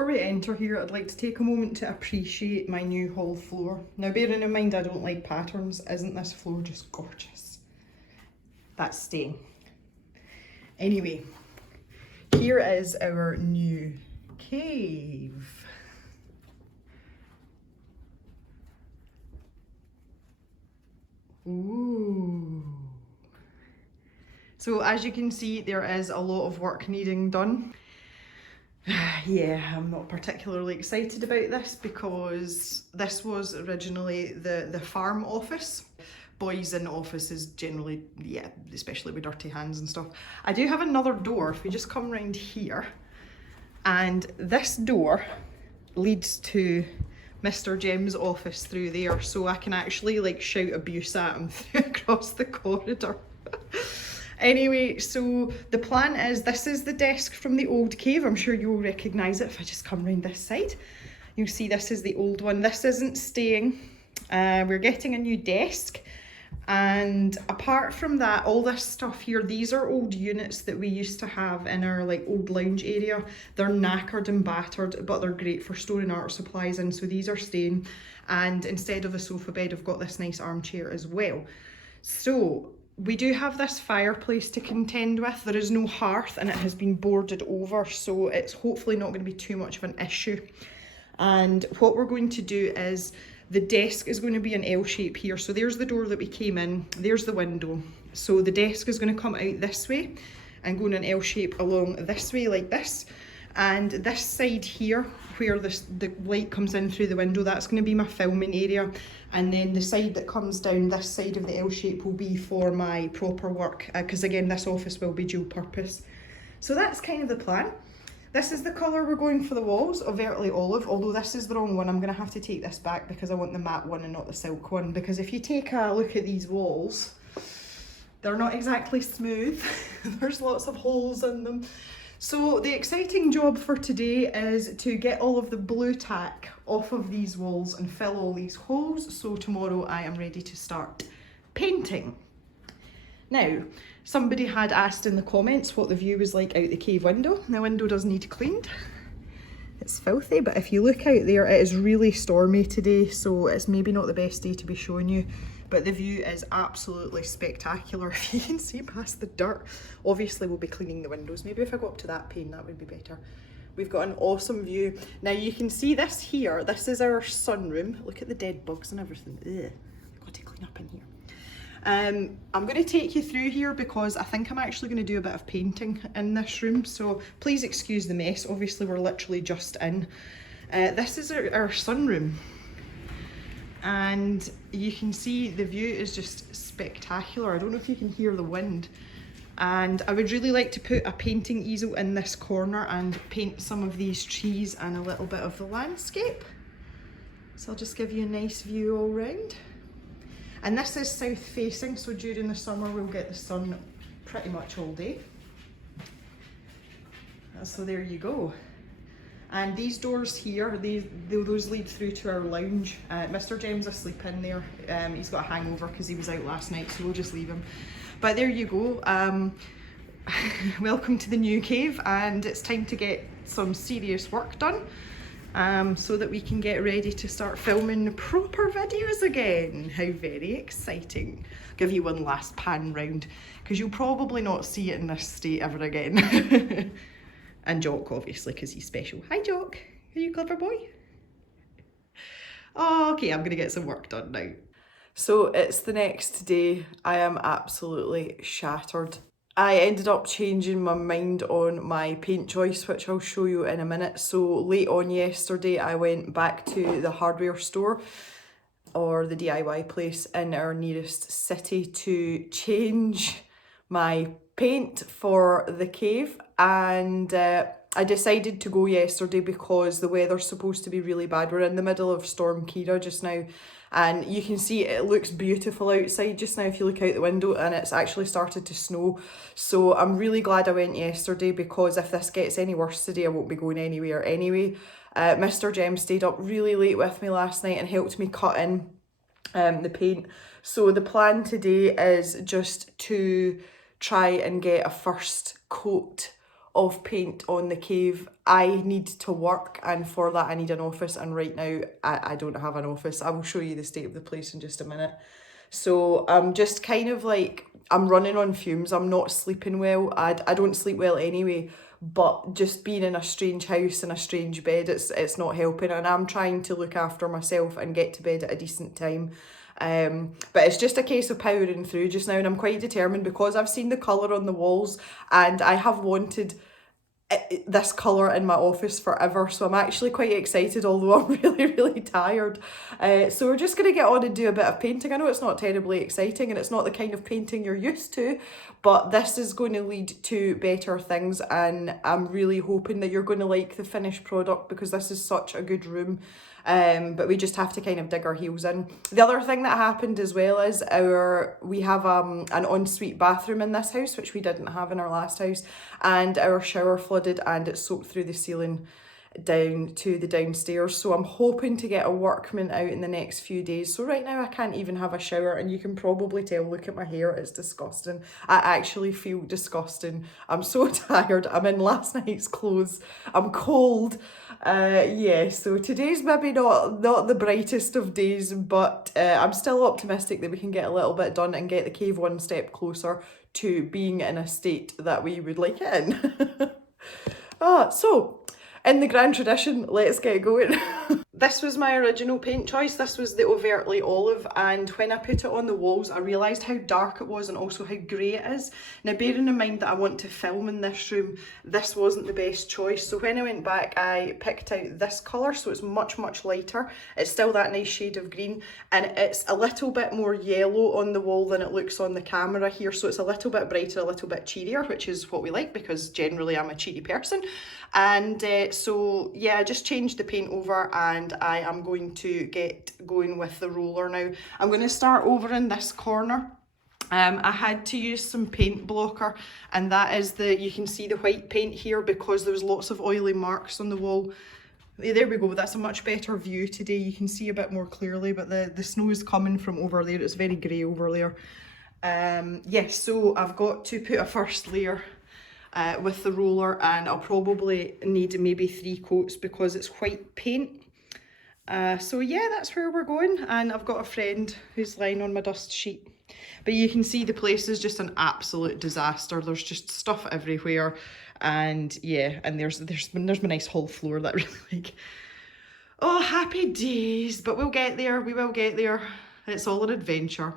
before we enter here, I'd like to take a moment to appreciate my new hall floor. Now, bearing in mind I don't like patterns, isn't this floor just gorgeous? That's staying. Anyway, here is our new cave. Ooh. So as you can see, there is a lot of work needing done. Yeah, I'm not particularly excited about this because this was originally the farm office. Boys in offices generally, yeah, especially with dirty hands and stuff. I do have another door if we just come round here. And this door leads to Mr. Jem's office through there, so I can actually like shout abuse at him across the corridor. Anyway, so the plan is, this is the desk from the old cave. I'm sure you'll recognise it if I just come round this side. You'll see this is the old one. This isn't staying. We're getting a new desk. And apart from that, all this stuff here, these are old units that we used to have in our like old lounge area. They're knackered and battered, but they're great for storing art supplies in, so these are staying. And instead of a sofa bed, I've got this nice armchair as well. So we do have this fireplace to contend with. There is no hearth and it has been boarded over, so it's hopefully not going to be too much of an issue. And what we're going to do is, the desk is going to be an L shape here. So there's the door that we came in, there's the window. So the desk is going to come out this way and go in an L shape along this way like this. And this side here, where the light comes in through the window, that's going to be my filming area. And then the side that comes down this side of the L shape will be for my proper work, because again, this office will be dual purpose. So that's kind of the plan. This is the colour we're going for the walls, overtly olive, although this is the wrong one. I'm going to have to take this back because I want the matte one and not the silk one, because if you take a look at these walls, they're not exactly smooth. There's lots of holes in them. So the exciting job for today is to get all of the blue tack off of these walls and fill all these holes, so tomorrow I am ready to start painting. Now, somebody had asked in the comments what the view was like out the cave window. The window does need cleaned. It's filthy, but if you look out there, it is really stormy today, so it's maybe not the best day to be showing you, but the view is absolutely spectacular. If you can see past the dirt. Obviously we'll be cleaning the windows. Maybe if I go up to that pane, that would be better. We've got an awesome view. Now you can see this here, this is our sunroom. Look at the dead bugs and everything. Ugh, I've got to clean up in here. I'm going to take you through here because I think I'm actually going to do a bit of painting in this room, so please excuse the mess. Obviously we're literally just in. This is our sunroom, and you can see the view is just spectacular. I don't know if you can hear the wind, and I would really like to put a painting easel in this corner and paint some of these trees and a little bit of the landscape. So I'll just give you a nice view all round. And this is south facing, so during the summer we'll get the sun pretty much all day. So there you go. And these doors here, those lead through to our lounge. Mr. Jem's asleep in there. He's got a hangover because he was out last night, so we'll just leave him. But there you go. Welcome to the new cave, and it's time to get some serious work done. So that we can get ready to start filming proper videos again. How very exciting. I'll give you one last pan round because you'll probably not see it in this state ever again. And Jock, obviously, because he's special. Hi Jock, are you a clever boy? Oh, okay, I'm gonna get some work done now. So it's the next day. I am absolutely shattered. I ended up changing my mind on my paint choice, which I'll show you in a minute. So late on yesterday, I went back to the hardware store, or the DIY place in our nearest city, to change my paint for the cave, and I decided to go yesterday because the weather's supposed to be really bad. We're in the middle of Storm Kira just now, and you can see it looks beautiful outside just now if you look out the window, and it's actually started to snow. So I'm really glad I went yesterday, because if this gets any worse today, I won't be going anywhere anyway. Mr. Jem stayed up really late with me last night and helped me cut in the paint. So the plan today is just to try and get a first coat of paint on the cave. I need to work, and for that I need an office, and right now I don't have an office. I will show you the state of the place in just a minute. So I'm just kind of like, I'm running on fumes. I'm not sleeping well. I don't sleep well anyway, but just being in a strange house in a strange bed, it's not helping, and I'm trying to look after myself and get to bed at a decent time. But it's just a case of powering through just now, and I'm quite determined because I've seen the colour on the walls and I have wanted this colour in my office forever, so I'm actually quite excited, although I'm really tired. So we're just going to get on and do a bit of painting. I know it's not terribly exciting and it's not the kind of painting you're used to, but this is going to lead to better things, and I'm really hoping that you're going to like the finished product because this is such a good room. But we just have to kind of dig our heels in. The other thing that happened as well is we have an ensuite bathroom in this house, which we didn't have in our last house, and our shower flooded and it soaked through the ceiling down to the downstairs. So I'm hoping to get a workman out in the next few days. So right now I can't even have a shower, and you can probably tell, look at my hair, it's disgusting. I actually feel disgusting. I'm so tired. I'm in last night's clothes. I'm cold. Yeah, so today's maybe not the brightest of days, but I'm still optimistic that we can get a little bit done and get the cave one step closer to being in a state that we would like it in. So in the grand tradition, let's get going. This was my original paint choice. This was the overtly olive, and when I put it on the walls I realised how dark it was and also how grey it is. Now bearing in mind that I want to film in this room, this wasn't the best choice, so when I went back I picked out this colour, so it's much lighter. It's still that nice shade of green, and it's a little bit more yellow on the wall than it looks on the camera here, so it's a little bit brighter, a little bit cheerier, which is what we like because generally I'm a cheery person. And so yeah, I just changed the paint over and I am going to get going with the roller now. I'm going to start over in this corner. I had to use some paint blocker, and that is you can see the white paint here because there's lots of oily marks on the wall. There we go, that's a much better view today. You can see a bit more clearly, but the snow is coming from over there. It's very grey over there. Yes, so I've got to put a first layer with the roller, and I'll probably need maybe 3 coats because it's white paint. So yeah, that's where we're going, and I've got a friend who's lying on my dust sheet. But you can see the place is just an absolute disaster. There's just stuff everywhere, and yeah, and there's my nice hall floor that I really like. Oh, happy days, but we'll get there, we will get there. It's all an adventure.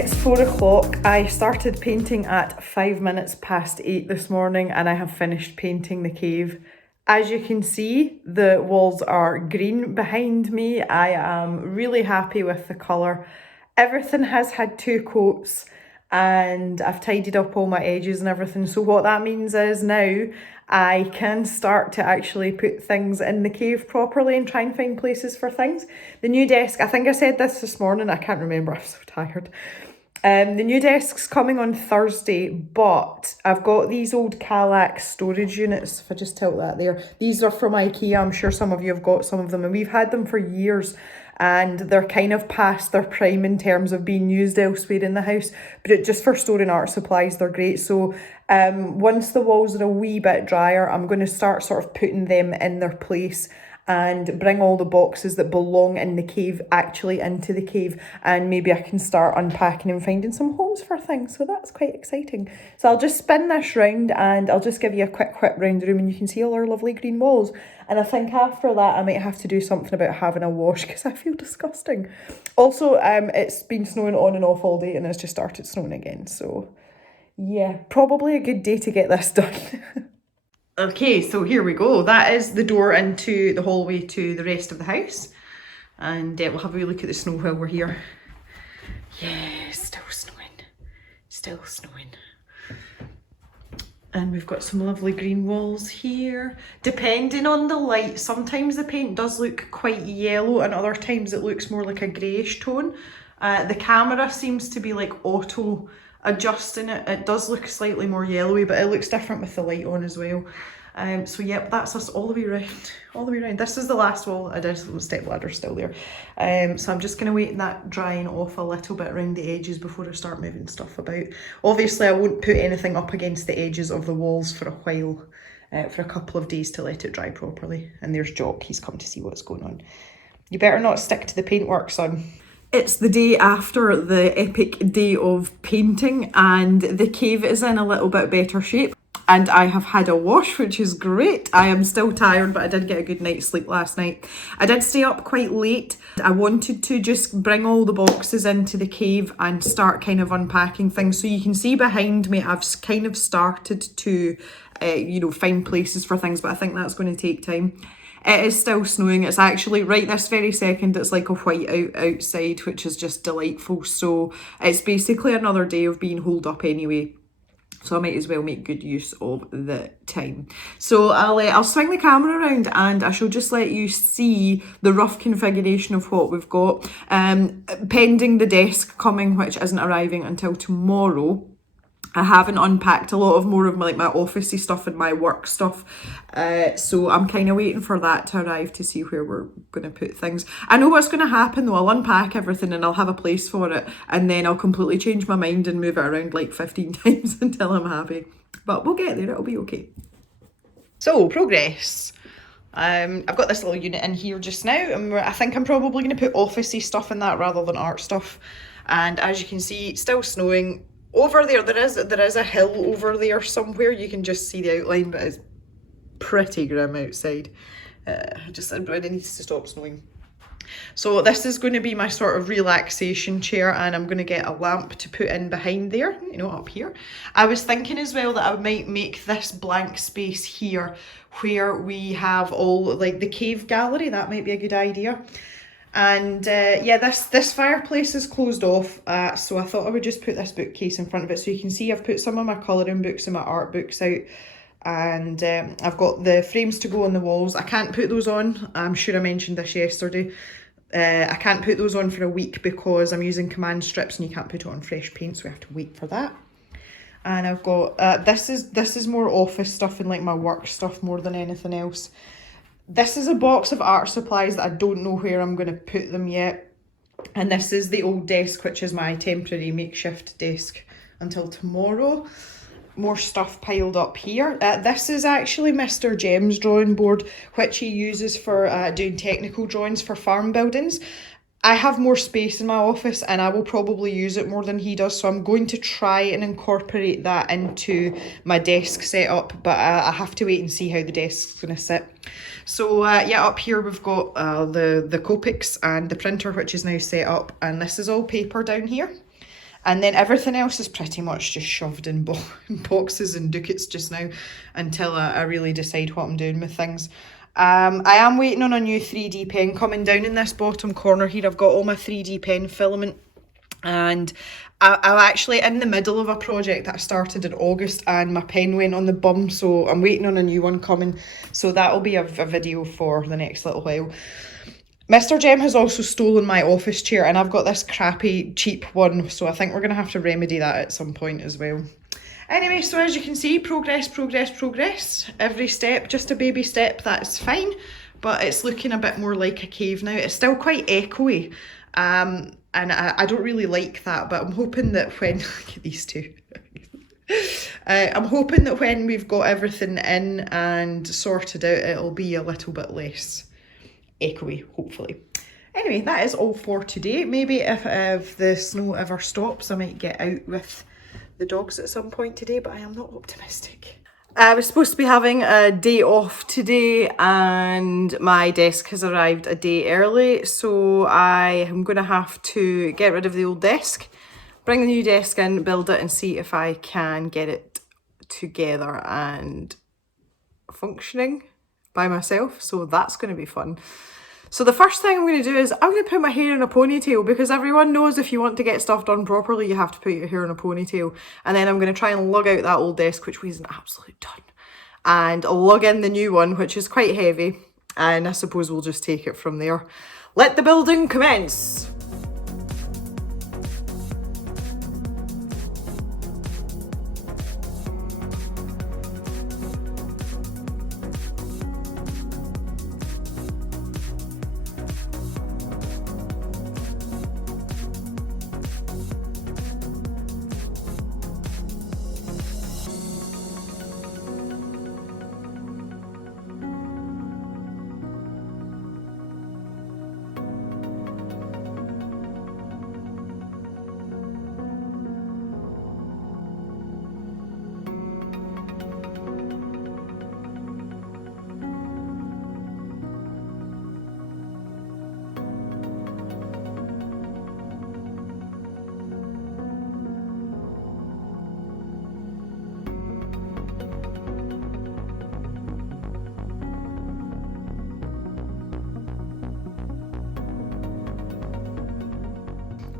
It's 4 o'clock. I started painting at 5 minutes past 8 this morning, and I have finished painting the cave. As you can see, the walls are green behind me. I am really happy with the colour. Everything has had 2 coats and I've tidied up all my edges and everything. So what that means is now I can start to actually put things in the cave properly and try and find places for things. The new desk, I think I said this morning, I can't remember, I'm so tired. The new desk's coming on Thursday, but I've got these old Kallax storage units, if I just tilt that there. These are from IKEA, I'm sure some of you have got some of them, and we've had them for years, and they're kind of past their prime in terms of being used elsewhere in the house, but just for storing art supplies, they're great. So once the walls are a wee bit drier, I'm going to start sort of putting them in their place and bring all the boxes that belong in the cave actually into the cave, and maybe I can start unpacking and finding some homes for things, so that's quite exciting. So I'll just spin this round and I'll just give you a quick whip round the room and you can see all our lovely green walls, and I think after that I might have to do something about having a wash because I feel disgusting. Also it's been snowing on and off all day and it's just started snowing again, so yeah, probably a good day to get this done. Okay, so here we go. That is the door into the hallway to the rest of the house. And we'll have a wee look at the snow while we're here. Yeah, still snowing. Still snowing. And we've got some lovely green walls here. Depending on the light, sometimes the paint does look quite yellow and other times it looks more like a greyish tone. The camera seems to be like auto adjusting it. It does look slightly more yellowy, but it looks different with the light on as well. So yep, that's us all the way around, This is the last wall. I did a step ladder still there. So I'm just gonna wait that drying off a little bit around the edges before I start moving stuff about. Obviously I won't put anything up against the edges of the walls for a while, for a couple of days to let it dry properly. And there's Jock, he's come to see what's going on. You better not stick to the paintwork, son. It's the day after the epic day of painting and the cave is in a little bit better shape. And I have had a wash, which is great. I am still tired, but I did get a good night's sleep last night. I did stay up quite late. I wanted to just bring all the boxes into the cave and start kind of unpacking things. So you can see behind me, I've kind of started to, find places for things, but I think that's going to take time. It is still snowing. It's actually right this very second, it's like a white out outside, which is just delightful. So it's basically another day of being holed up anyway. So I might as well make good use of the time. So I'll swing the camera around and I shall just let you see the rough configuration of what we've got. Pending the desk coming, which isn't arriving until tomorrow. I haven't unpacked a lot of more of my officey stuff and my work stuff, so I'm kind of waiting for that to arrive to see where we're going to put things. I know what's going to happen though. I'll unpack everything and I'll have a place for it, and then I'll completely change my mind and move it around like 15 times until I'm happy. But we'll get there, it'll be okay. So, progress. I've got this little unit in here just now, and I think I'm probably going to put officey stuff in that rather than art stuff. And as you can see, still snowing. Over there, there is a hill over there somewhere. You can just see the outline, but it's pretty grim outside. It needs to stop snowing. So this is going to be my sort of relaxation chair, and I'm going to get a lamp to put in behind there, up here. I was thinking as well that I might make this blank space here where we have all like the cave gallery. That might be a good idea. And yeah, this fireplace is closed off, so I thought I would just put this bookcase in front of it. So you can see I've put some of my colouring books and my art books out, and I've got the frames to go on the walls. I can't put those on. I'm sure I mentioned this yesterday. I can't put those on for a week because I'm using command strips and you can't put it on fresh paint, so we have to wait for that. And I've got this is more office stuff and like my work stuff more than anything else. This is a box of art supplies that I don't know where I'm going to put them yet. And this is the old desk, which is my temporary makeshift desk until tomorrow. More stuff piled up here. This is actually Mr. Jem's drawing board, which he uses for doing technical drawings for farm buildings. I have more space in my office and I will probably use it more than he does, so I'm going to try and incorporate that into my desk setup, but I have to wait and see how the desk's going to sit. So yeah, up here we've got the Copics and the printer, which is now set up, and this is all paper down here. And then everything else is pretty much just shoved in boxes and ducats just now until I really decide what I'm doing with things. I am waiting on a new 3D pen coming down in this bottom corner here. I've got all my 3D pen filament And I'm actually in the middle of a project that I started in August, and my pen went on the bum, so I'm waiting on a new one coming. So that'll be a video for the next little while. Mr. Jem has also stolen my office chair, and I've got this crappy, cheap one, so I think we're going to have to remedy that at some point as well. Anyway, so as you can see, progress, progress, progress. Every step, just a baby step, that's fine. But it's looking a bit more like a cave now. It's still quite echoey. And I don't really like that, but I'm hoping that when, look at these two. I'm hoping that when we've got everything in and sorted out, it'll be a little bit less echoey, hopefully. Anyway, that is all for today. Maybe if the snow ever stops, I might get out with the dogs at some point today, but I am not optimistic. I was supposed to be having a day off today, and my desk has arrived a day early, so I am going to have to get rid of the old desk, bring the new desk in, build it, and see if I can get it together and functioning by myself. So that's going to be fun. So the first thing I'm going to do is I'm going to put my hair in a ponytail, because everyone knows if you want to get stuff done properly, you have to put your hair in a ponytail. And then I'm going to try and lug out that old desk, which weighs an absolute ton, and lug in the new one, which is quite heavy. And I suppose we'll just take it from there. Let the building commence.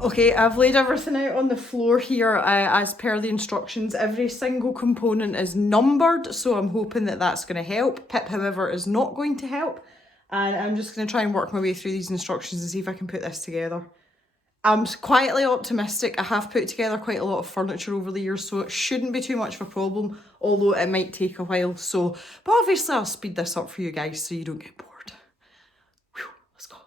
Okay, I've laid everything out on the floor here as per the instructions. Every single component is numbered, so I'm hoping that that's going to help. Pip, however, is not going to help. And I'm just going to try and work my way through these instructions and see if I can put this together. I'm quietly optimistic. I have put together quite a lot of furniture over the years, so it shouldn't be too much of a problem, although it might take a while. So, but obviously I'll speed this up for you guys so you don't get bored. Whew, let's go.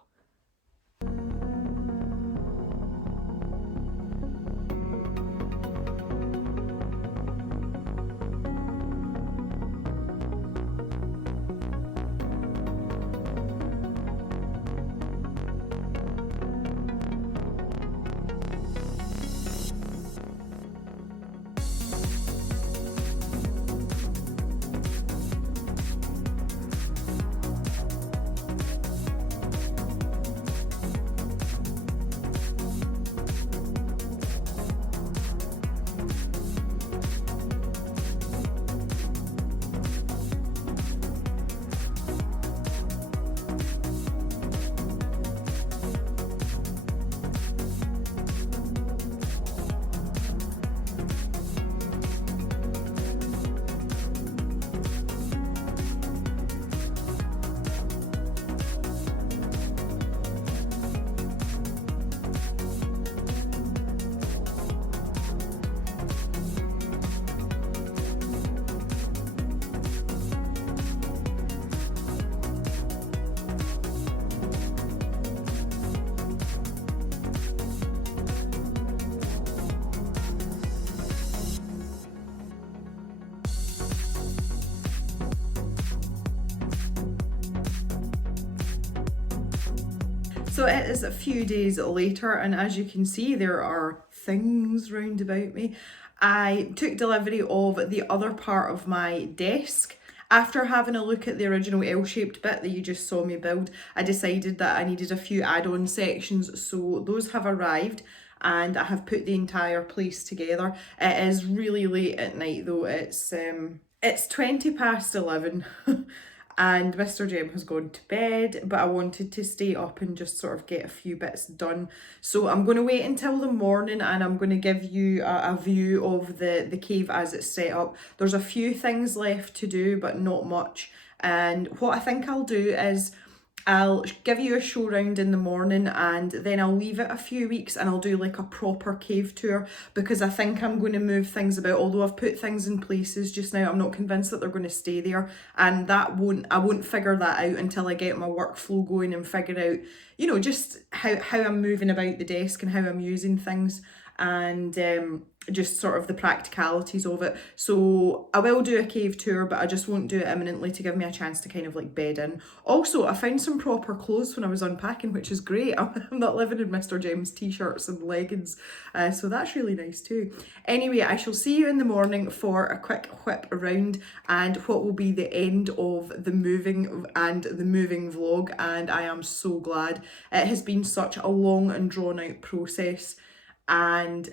So it is a few days later, and as you can see, there are things round about me. I took delivery of the other part of my desk. After having a look at the original L-shaped bit that you just saw me build, I decided that I needed a few add-on sections, so those have arrived and I have put the entire place together. It is really late at night though, it's 20 past 11. and Mr. Jem has gone to bed, but I wanted to stay up and just sort of get a few bits done. So I'm going to wait until the morning and I'm going to give you a view of the cave as it's set up. There's a few things left to do, but not much. And what I think I'll do is I'll give you a show round in the morning and then I'll leave it a few weeks and I'll do like a proper cave tour, because I think I'm going to move things about. Although I've put things in places just now, I'm not convinced that they're going to stay there, and I won't figure that out until I get my workflow going and figure out, you know, just how I'm moving about the desk and how I'm using things, and just sort of the practicalities of it. So I will do a cave tour, but I just won't do it imminently to give me a chance to kind of like bed in. Also, I found some proper clothes when I was unpacking, which is great. I'm not living in Mr. Jem's t-shirts and leggings, so that's really nice too. Anyway, I shall see you in the morning for a quick whip around and what will be the end of the moving vlog, and I am so glad. It has been such a long and drawn out process, and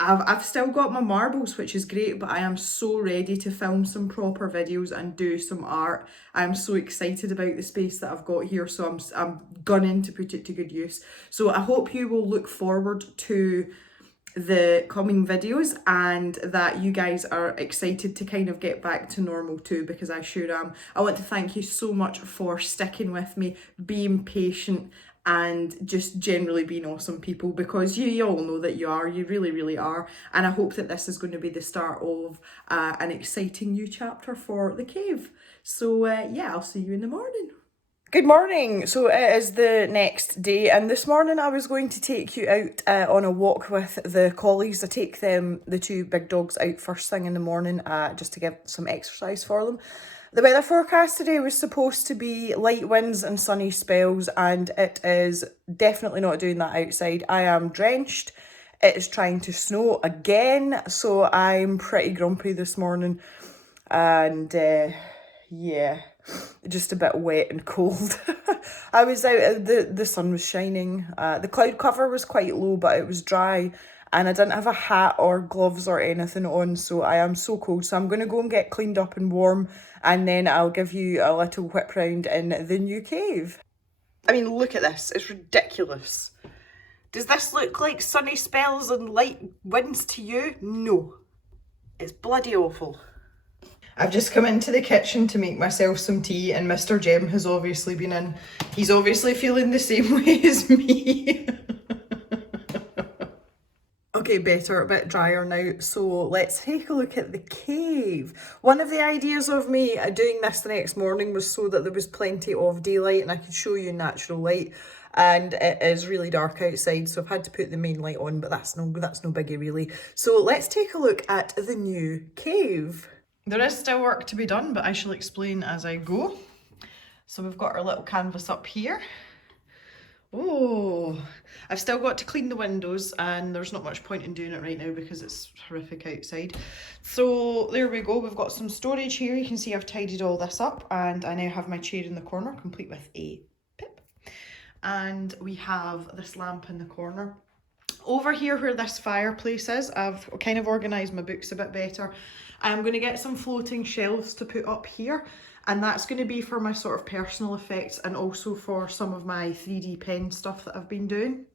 I've still got my marbles, which is great, but I am so ready to film some proper videos and do some art. I'm so excited about the space that I've got here, so I'm gunning to put it to good use. So I hope you will look forward to the coming videos and that you guys are excited to kind of get back to normal too, because I sure am. I want to thank you so much for sticking with me, being patient, and just generally being awesome people, because you all know that you really, really are. And I hope that this is going to be the start of an exciting new chapter for the cave. So yeah, I'll see you in the morning. Good morning. So it is the next day, and this morning I was going to take you out on a walk with the collies. I take the two big dogs out first thing in the morning just to give some exercise for them. The weather forecast today was supposed to be light winds and sunny spells, and it is definitely not doing that outside. I am drenched. It is trying to snow again, so I'm pretty grumpy this morning, and yeah, just a bit wet and cold. I was out, the sun was shining, the cloud cover was quite low, but it was dry, and I didn't have a hat or gloves or anything on, so I am so cold. So I'm going to go and get cleaned up and warm, and then I'll give you a little whip round in the new cave. I mean, look at this, it's ridiculous. Does this look like sunny spells and light winds to you? No, it's bloody awful. I've just come into the kitchen to make myself some tea, and Mr. Jem has obviously been in. He's obviously feeling the same way as me. Okay, better, a bit drier now, so let's take a look at the cave. One of the ideas of me doing this the next morning was so that there was plenty of daylight and I could show you natural light, and it is really dark outside, so I've had to put the main light on, but that's no biggie really. So let's take a look at the new cave. There is still work to be done, but I shall explain as I go. So we've got our little canvas up here. Oh, I've still got to clean the windows, and there's not much point in doing it right now because it's horrific outside. So there we go, we've got some storage here. You can see I've tidied all this up, and I now have my chair in the corner complete with a pip. And we have this lamp in the corner. Over here where this fireplace is, I've kind of organised my books a bit better. I'm going to get some floating shelves to put up here, and that's going to be for my sort of personal effects and also for some of my 3D pen stuff that I've been doing.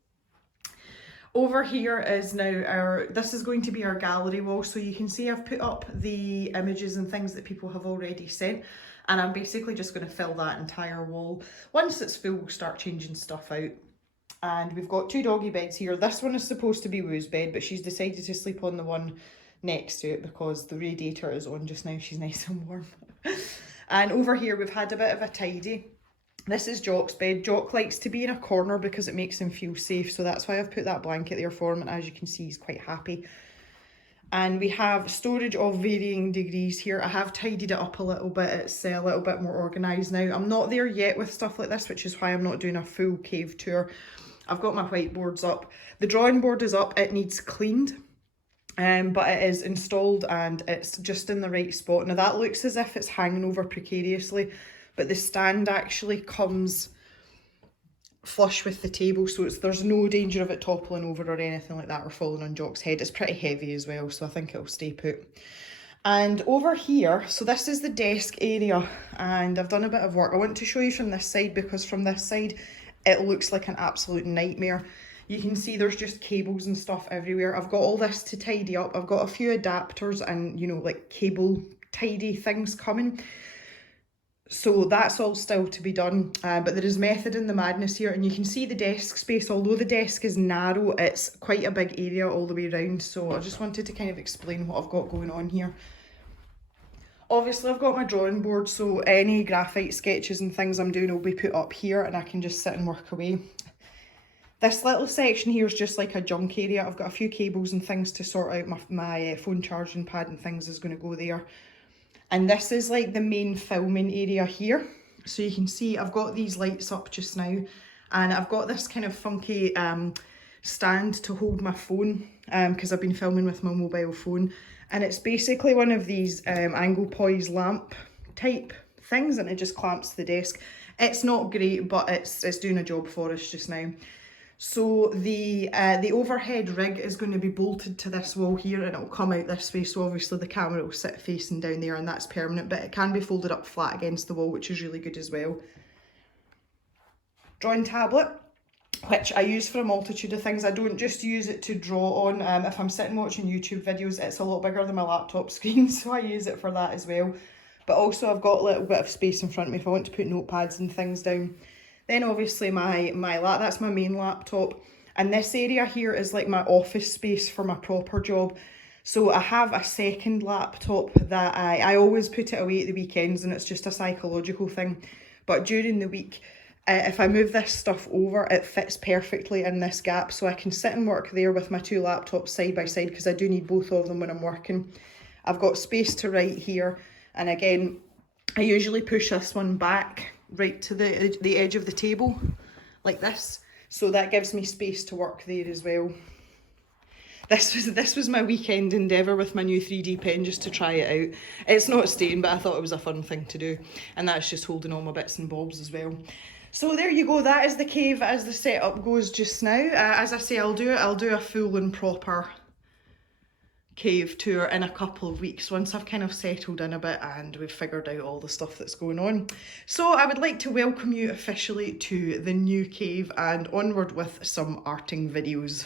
Over here is now this is going to be our gallery wall, so you can see I've put up the images and things that people have already sent, and I'm basically just going to fill that entire wall. Once it's full, we'll start changing stuff out. And we've got two doggy beds here. This one is supposed to be Woo's bed, but she's decided to sleep on the one next to it because the radiator is on just now. She's nice and warm. And over here we've had a bit of a tidy. This is Jock's bed. Jock likes to be in a corner because it makes him feel safe, so that's why I've put that blanket there for him, and as you can see he's quite happy. And we have storage of varying degrees here. I have tidied it up a little bit. It's a little bit more organised now. I'm not there yet with stuff like this, which is why I'm not doing a full cave tour. I've got my whiteboards up. The drawing board is up. It needs cleaned, but it is installed and it's just in the right spot. Now that looks as if it's hanging over precariously, but the stand actually comes flush with the table, so there's no danger of it toppling over or anything like that or falling on Jock's head. It's pretty heavy as well, so I think it'll stay put. And over here, so this is the desk area, and I've done a bit of work. I want to show you from this side because from this side it looks like an absolute nightmare. You can see there's just cables and stuff everywhere. I've got all this to tidy up. I've got a few adapters and, you know, like cable tidy things coming. So that's all still to be done, but there is method in the madness here, and you can see the desk space. Although the desk is narrow, it's quite a big area all the way around, so I just wanted to kind of explain what I've got going on here. Obviously I've got my drawing board, so any graphite sketches and things I'm doing will be put up here and I can just sit and work away. This little section here is just like a junk area. I've got a few cables and things to sort out. My phone charging pad and things is going to go there. And this is like the main filming area here. So you can see I've got these lights up just now, and I've got this kind of funky stand to hold my phone because I've been filming with my mobile phone. And it's basically one of these angle poise lamp type things, and it just clamps to the desk. It's not great, but it's doing a job for us just now. So the overhead rig is going to be bolted to this wall here, and it'll come out this way, so obviously the camera will sit facing down there and that's permanent, but it can be folded up flat against the wall, which is really good as well. Drawing tablet, which I use for a multitude of things. I don't just use it to draw on. If I'm sitting watching YouTube videos, it's a lot bigger than my laptop screen, so I use it for that as well. But also I've got a little bit of space in front of me if I want to put notepads and things down. Then obviously that's my main laptop, and this area here is like my office space for my proper job. So I have a second laptop that I always put it away at the weekends, and it's just a psychological thing. But during the week, if I move this stuff over, it fits perfectly in this gap, so I can sit and work there with my two laptops side by side because I do need both of them when I'm working. I've got space to write here, and again, I usually push this one back right to the edge of the table like this, so that gives me space to work there as well. This was my weekend endeavour with my new 3D pen, just to try it out. It's not staying, but I thought it was a fun thing to do, and that's just holding all my bits and bobs as well. So there you go, that is the cave as the setup goes just now. As I say, I'll do a full and proper cave tour in a couple of weeks once I've kind of settled in a bit and we've figured out all the stuff that's going on. So I would like to welcome you officially to the new cave, and onward with some arting videos.